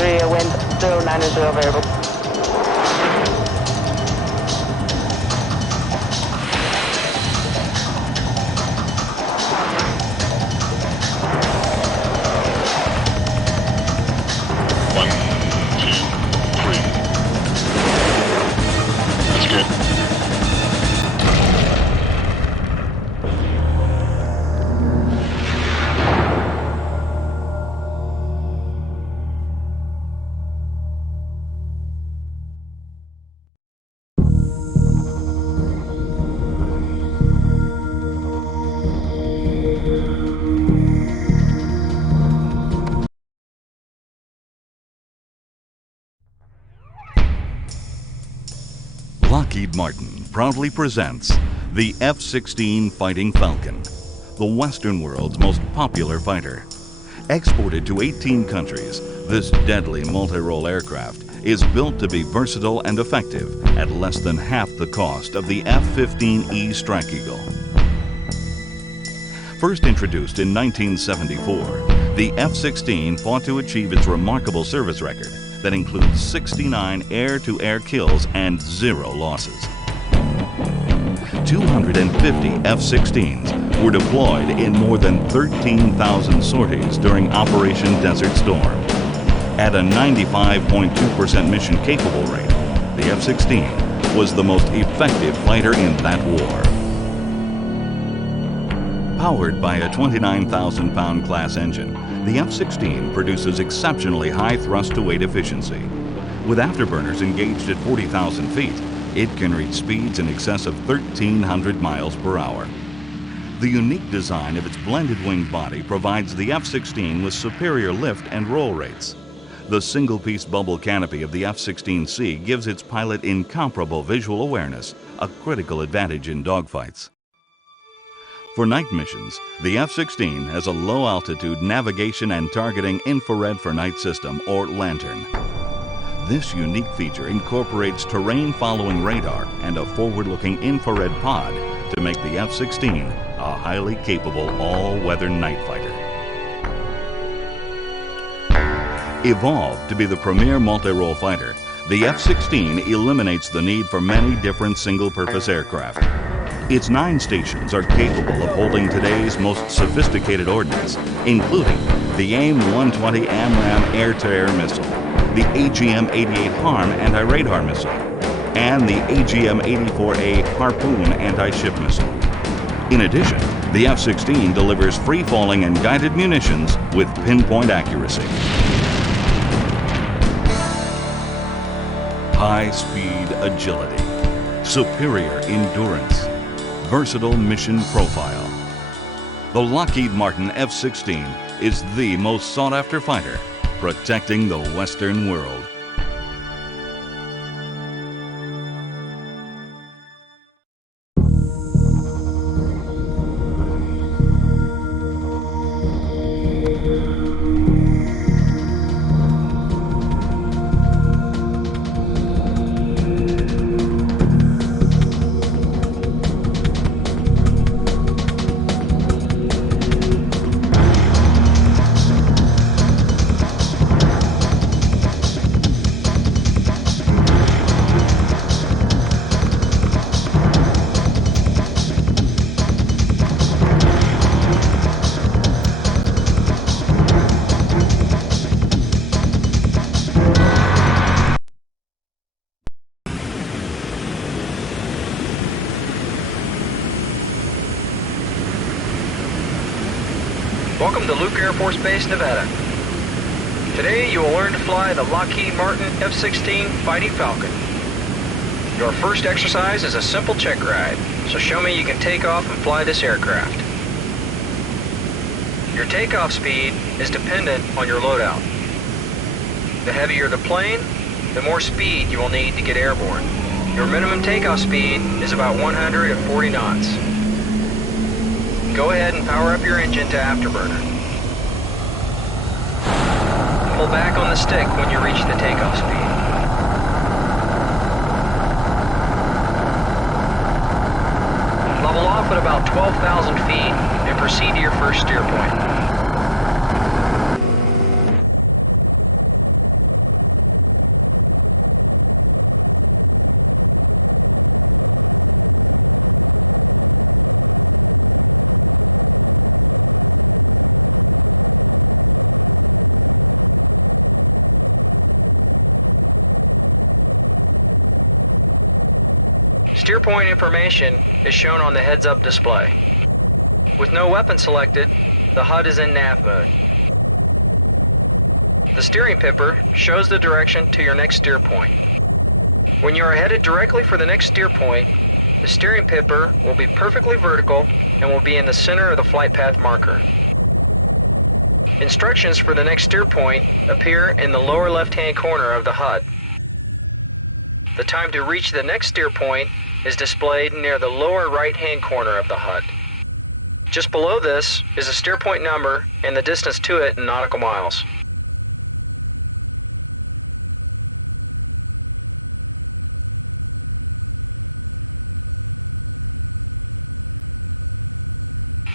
3, wind 090 variable. Lockheed Martin proudly presents the F-16 Fighting Falcon, the Western world's most popular fighter. Exported to 18 countries, this deadly multi-role aircraft is built to be versatile and effective at less than half the cost of the F-15E Strike Eagle. First introduced in 1974, the F-16 fought to achieve its remarkable service record that includes 69 air-to-air kills and 0 losses. 250 F-16s were deployed in more than 13,000 sorties during Operation Desert Storm. At a 95.2% mission-capable rate, the F-16 was the most effective fighter in that war. Powered by a 29,000-pound class engine, the F-16 produces exceptionally high thrust-to-weight efficiency. With afterburners engaged at 40,000 feet, it can reach speeds in excess of 1,300 miles per hour. The unique design of its blended wing body provides the F-16 with superior lift and roll rates. The single-piece bubble canopy of the F-16C gives its pilot incomparable visual awareness, a critical advantage in dogfights. For night missions, the F-16 has a low-altitude navigation and targeting infrared for night system, or lantern. This unique feature incorporates terrain-following radar and a forward-looking infrared pod to make the F-16 a highly capable all-weather night fighter. Evolved to be the premier multi-role fighter, the F-16 eliminates the need for many different single-purpose aircraft. Its 9 stations are capable of holding today's most sophisticated ordnance, including the AIM-120 AMRAAM air-to-air missile, the AGM-88 HARM anti-radar missile, and the AGM-84A Harpoon anti-ship missile. In addition, the F-16 delivers free-falling and guided munitions with pinpoint accuracy. High-speed agility, superior endurance, versatile mission profile. The Lockheed Martin F-16 is the most sought-after fighter, protecting the Western world. Welcome to Luke Air Force Base, Nevada. Today you will learn to fly the Lockheed Martin F-16 Fighting Falcon. Your first exercise is a simple check ride, so show me you can take off and fly this aircraft. Your takeoff speed is dependent on your loadout. The heavier the plane, the more speed you will need to get airborne. Your minimum takeoff speed is about 140 knots. Go ahead and power up your engine to afterburner. Pull back on the stick when you reach the takeoff speed. Level off at about 12,000 feet and proceed to your first steer point. information is shown on the heads-up display. With no weapon selected, the HUD is in nav mode. The steering pipper shows the direction to your next steer point. When you are headed directly for the next steer point, the steering pipper will be perfectly vertical and will be in the center of the flight path marker. Instructions for the next steer point appear in the lower left-hand corner of the HUD. The time to reach the next steer point is displayed near the lower right-hand corner of the HUD. Just below this is a steer point number and the distance to it in nautical miles.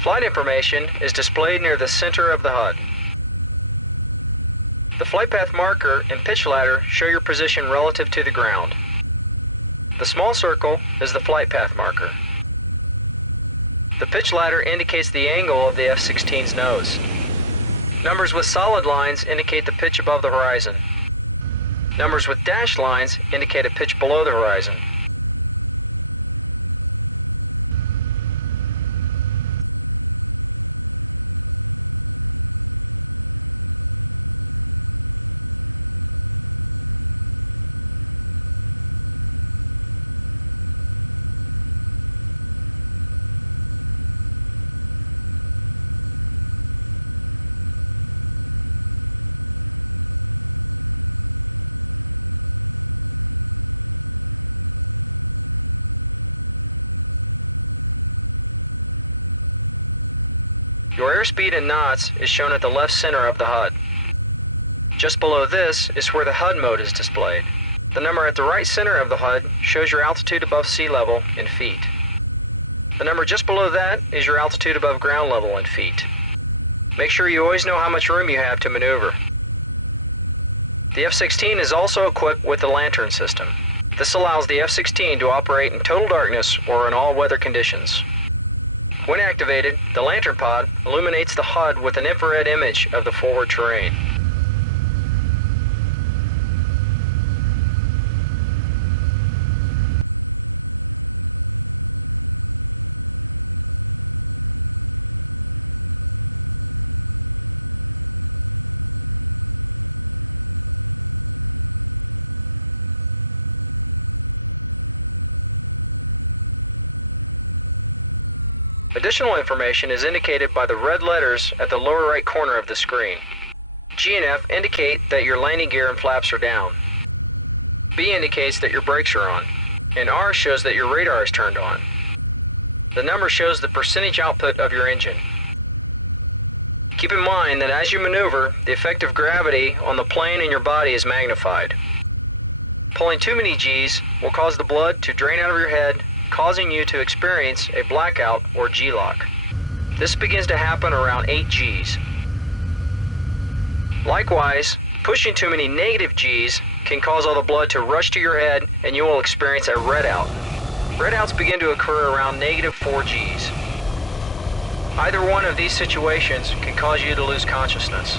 Flight information is displayed near the center of the HUD. The flight path marker and pitch ladder show your position relative to the ground. The small circle is the flight path marker. The pitch ladder indicates the angle of the F-16's nose. Numbers with solid lines indicate the pitch above the horizon. Numbers with dashed lines indicate a pitch below the horizon. Your airspeed in knots is shown at the left center of the HUD. Just below this is where the HUD mode is displayed. The number at the right center of the HUD shows your altitude above sea level in feet. The number just below that is your altitude above ground level in feet. Make sure you always know how much room you have to maneuver. The F-16 is also equipped with the lantern system. This allows the F-16 to operate in total darkness or in all weather conditions. When activated, the lantern pod illuminates the HUD with an infrared image of the forward terrain. Additional information is indicated by the red letters at the lower right corner of the screen. G and F indicate that your landing gear and flaps are down. B indicates that your brakes are on, and R shows that your radar is turned on. The number shows the percentage output of your engine. Keep in mind that as you maneuver, the effect of gravity on the plane and your body is magnified. Pulling too many G's will cause the blood to drain out of your head, causing you to experience a blackout or G-lock. This begins to happen around 8 G's. Likewise, pushing too many negative G's can cause all the blood to rush to your head and you will experience a redout. Redouts begin to occur around -4 G's. Either one of these situations can cause you to lose consciousness.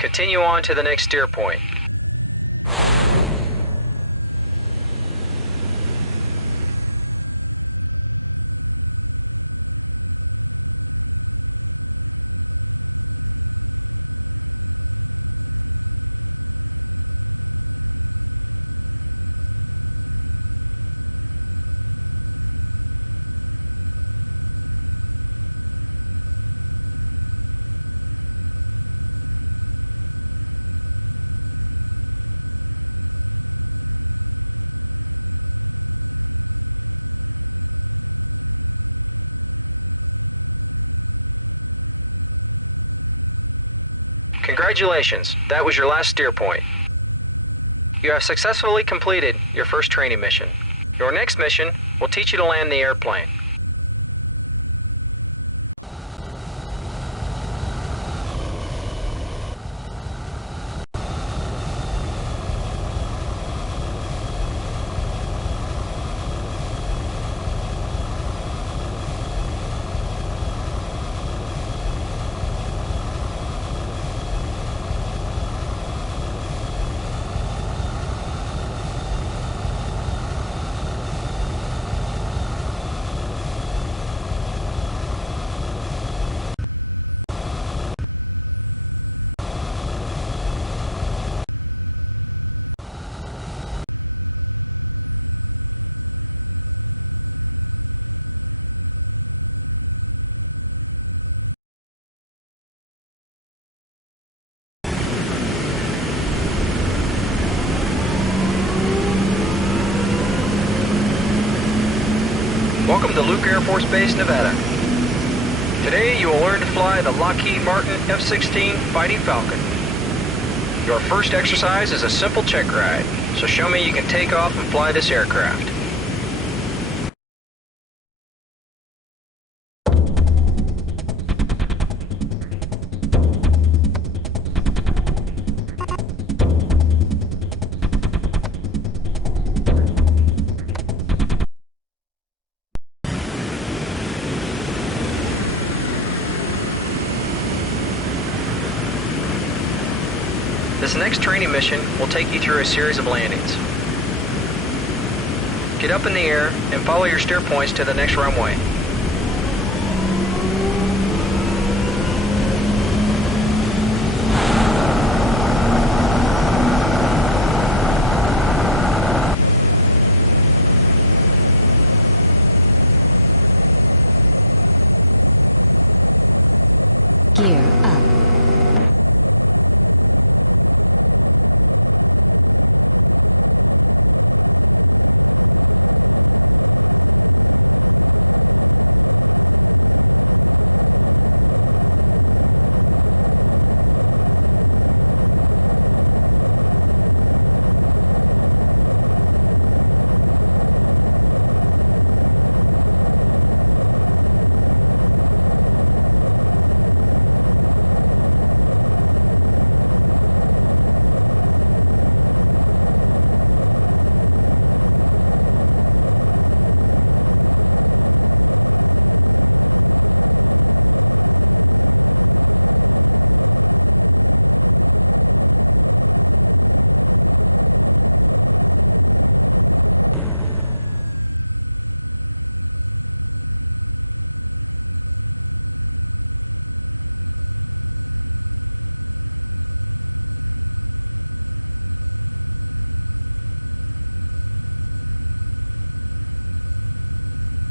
Continue on to the next steer point. Congratulations, that was your last steer point. You have successfully completed your first training mission. Your next mission will teach you to land the airplane. Welcome to Luke Air Force Base, Nevada. Today you will learn to fly the Lockheed Martin F-16 Fighting Falcon. Your first exercise is a simple check ride, so show me you can take off and fly this aircraft. This next training mission will take you through a series of landings. Get up in the air and follow your steer points to the next runway.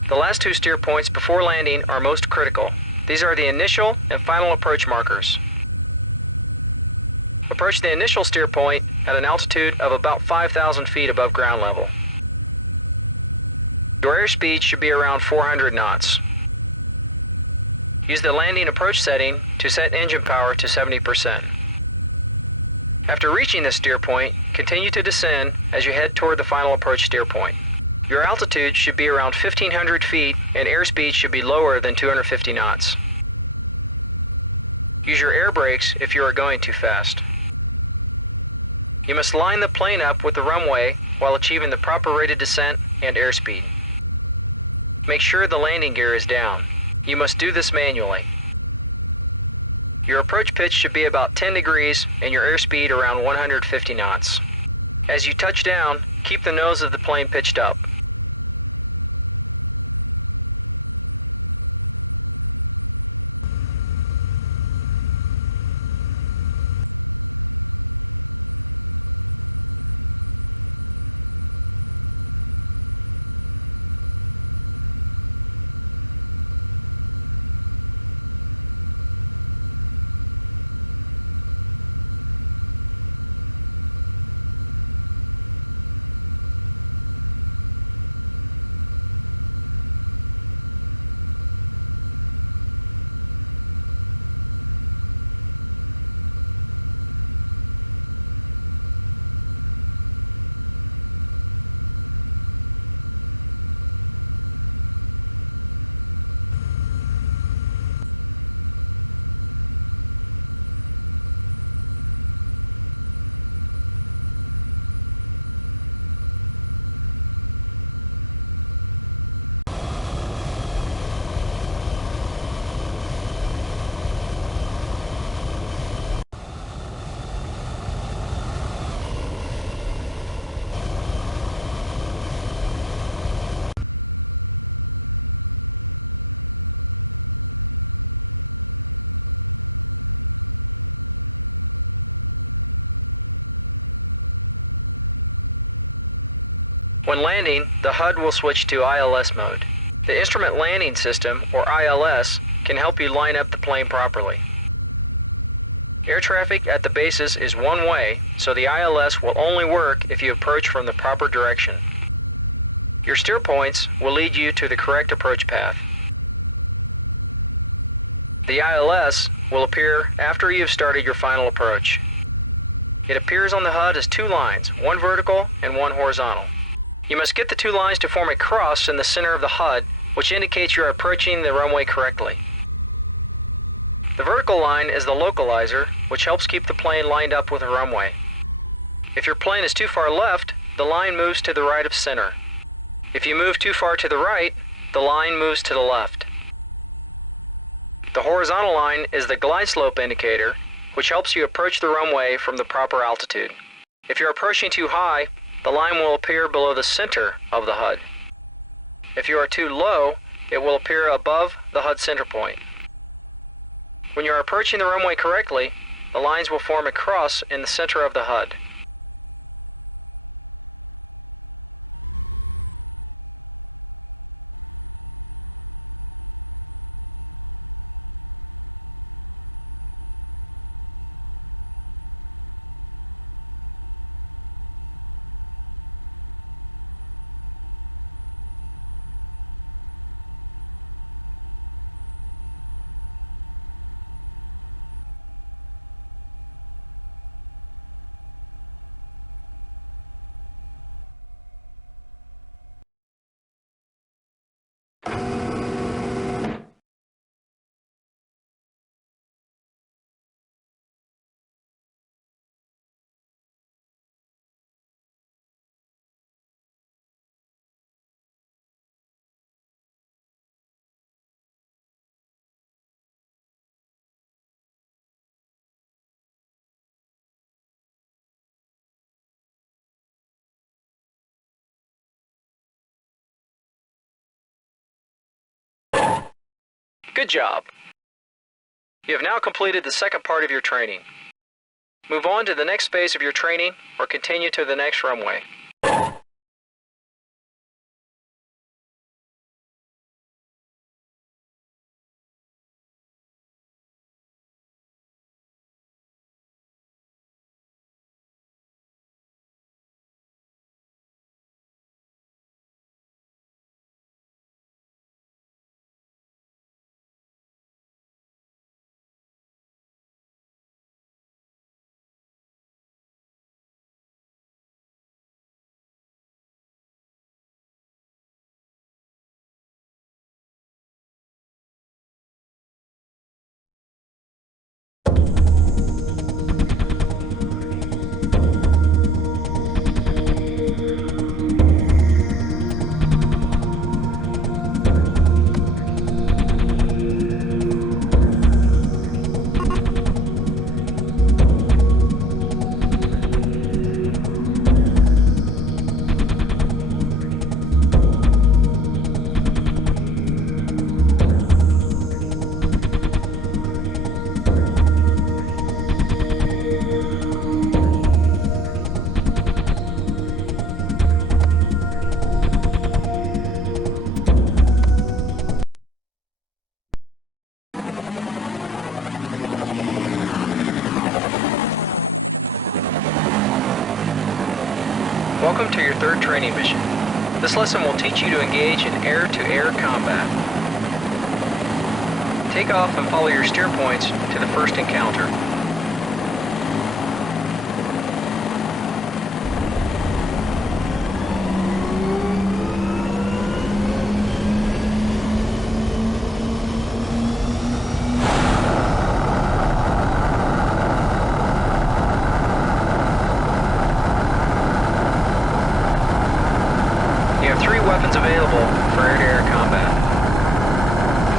The last two steer points before landing are most critical. These are the initial and final approach markers. Approach the initial steer point at an altitude of about 5,000 feet above ground level. Your airspeed should be around 400 knots. Use the landing approach setting to set engine power to 70%. After reaching this steer point, continue to descend as you head toward the final approach steer point. Your altitude should be around 1,500 feet and airspeed should be lower than 250 knots. Use your air brakes if you are going too fast. You must line the plane up with the runway while achieving the proper rate of descent and airspeed. Make sure the landing gear is down. You must do this manually. Your approach pitch should be about 10 degrees and your airspeed around 150 knots. As you touch down, keep the nose of the plane pitched up. When landing, the HUD will switch to ILS mode. The Instrument Landing System, or ILS, can help you line up the plane properly. Air traffic at the bases is one way, so the ILS will only work if you approach from the proper direction. Your steer points will lead you to the correct approach path. The ILS will appear after you have started your final approach. It appears on the HUD as two lines, one vertical and one horizontal. You must get the two lines to form a cross in the center of the HUD, which indicates you are approaching the runway correctly. The vertical line is the localizer, which helps keep the plane lined up with the runway. If your plane is too far left, the line moves to the right of center. If you move too far to the right, the line moves to the left. The horizontal line is the glide slope indicator, which helps you approach the runway from the proper altitude. If you're approaching too high, the line will appear below the center of the HUD. If you are too low, it will appear above the HUD center point. When you are approaching the runway correctly, the lines will form a cross in the center of the HUD. Good job. You have now completed the second part of your training. Move on to the next phase of your training or continue to the next runway. Welcome to your third training mission. This lesson will teach you to engage in air-to-air combat. Take off and follow your steer points to the first encounter. Weapons available for air-to-air combat.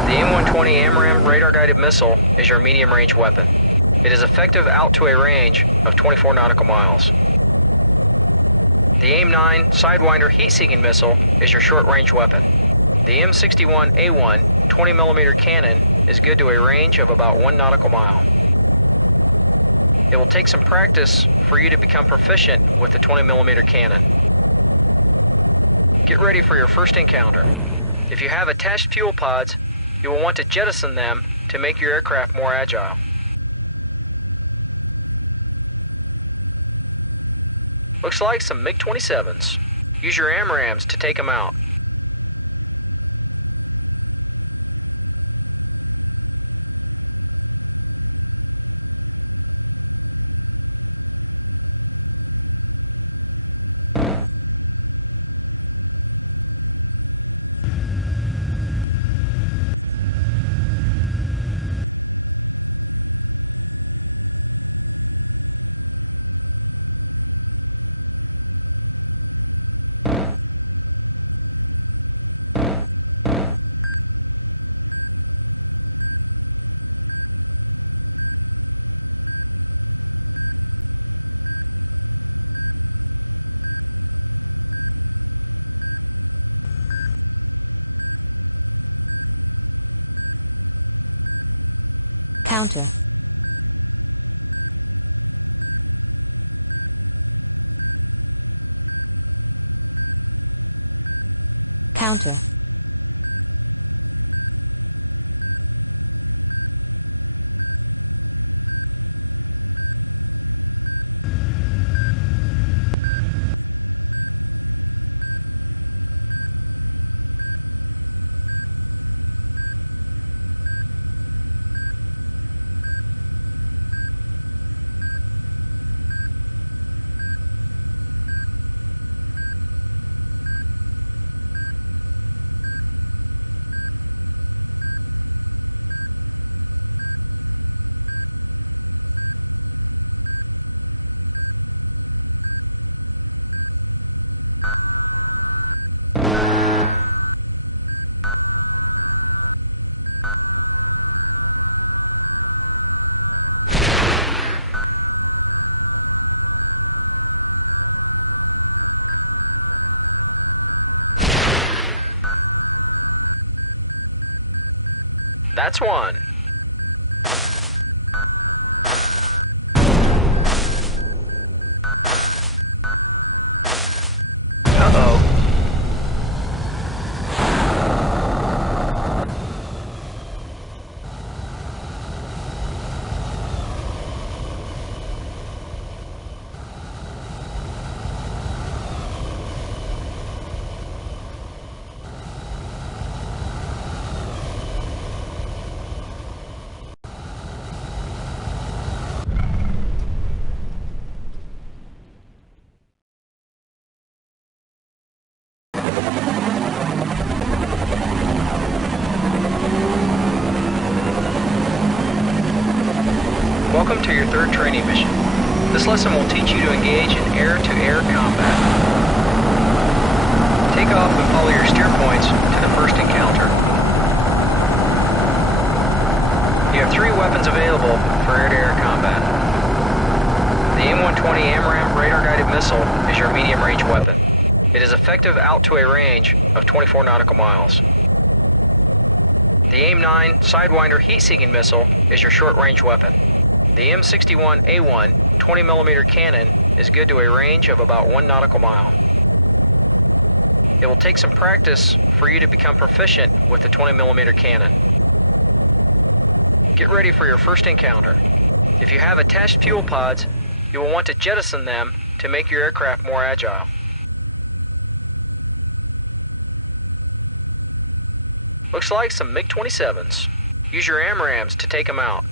The AIM-120 AMRAAM radar-guided missile is your medium-range weapon. It is effective out to a range of 24 nautical miles. The AIM-9 Sidewinder heat-seeking missile is your short-range weapon. The M61A1 20mm cannon is good to a range of about 1 nautical mile. It will take some practice for you to become proficient with the 20mm cannon. Get ready for your first encounter. If you have attached fuel pods, you will want to jettison them to make your aircraft more agile. Looks like some MiG-27s. Use your AMRAAMs to take them out. That's one. Uh-oh. Welcome to your third training mission. This lesson will teach you to engage in air-to-air combat. Take off and follow your steer points to the first encounter. You have 3 weapons available for air-to-air combat. The AIM-120 AMRAAM radar-guided missile is your medium-range weapon. It is effective out to a range of 24 nautical miles. The AIM-9 Sidewinder heat-seeking missile is your short-range weapon. The M61A1 20mm cannon is good to a range of about 1 nautical mile. It will take some practice for you to become proficient with the 20mm cannon. Get ready for your first encounter. If you have attached fuel pods, you will want to jettison them to make your aircraft more agile. Looks like some MiG-27s. Use your AMRAAMs to take them out.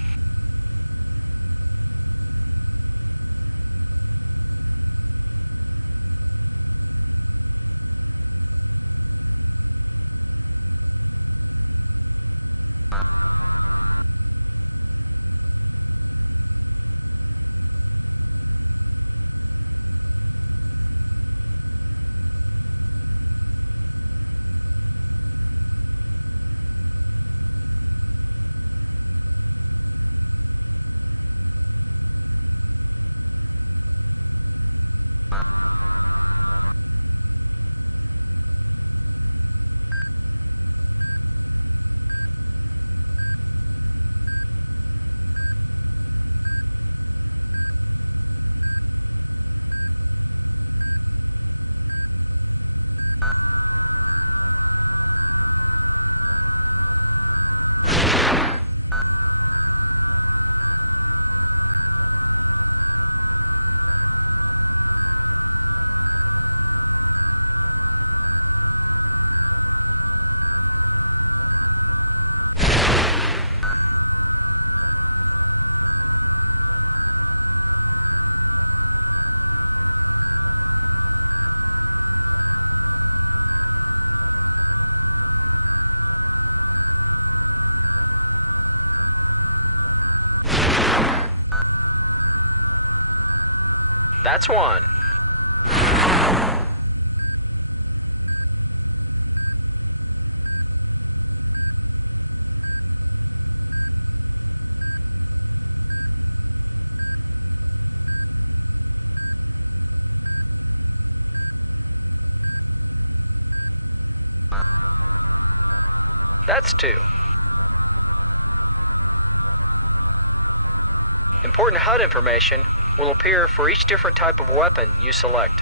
That's one. That's two. Important HUD information will appear for each different type of weapon you select.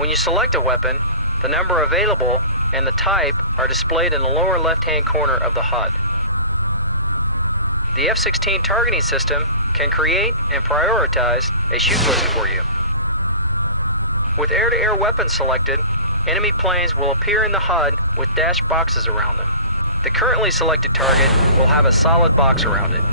When you select a weapon, the number available and the type are displayed in the lower left-hand corner of the HUD. The F-16 targeting system can create and prioritize a shoot list for you. With air-to-air weapons selected, enemy planes will appear in the HUD with dashed boxes around them. The currently selected target will have a solid box around it.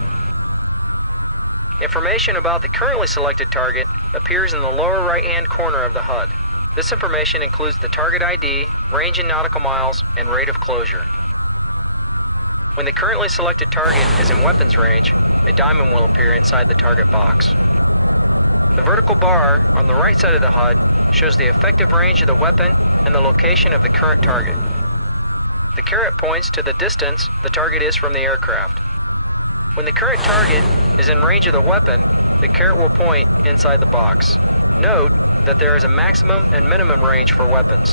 Information about the currently selected target appears in the lower right-hand corner of the HUD. This information includes the target ID, range in nautical miles, and rate of closure. When the currently selected target is in weapons range, a diamond will appear inside the target box. The vertical bar on the right side of the HUD shows the effective range of the weapon and the location of the current target. The caret points to the distance the target is from the aircraft. When the current target is in range of the weapon, the caret will point inside the box. Note that there is a maximum and minimum range for weapons.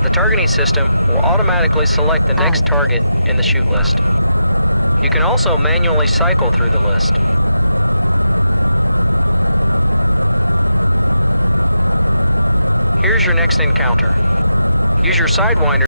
The targeting system will automatically select the next target in the shoot list. You can also manually cycle through the list. Here's your next encounter. Use your Sidewinder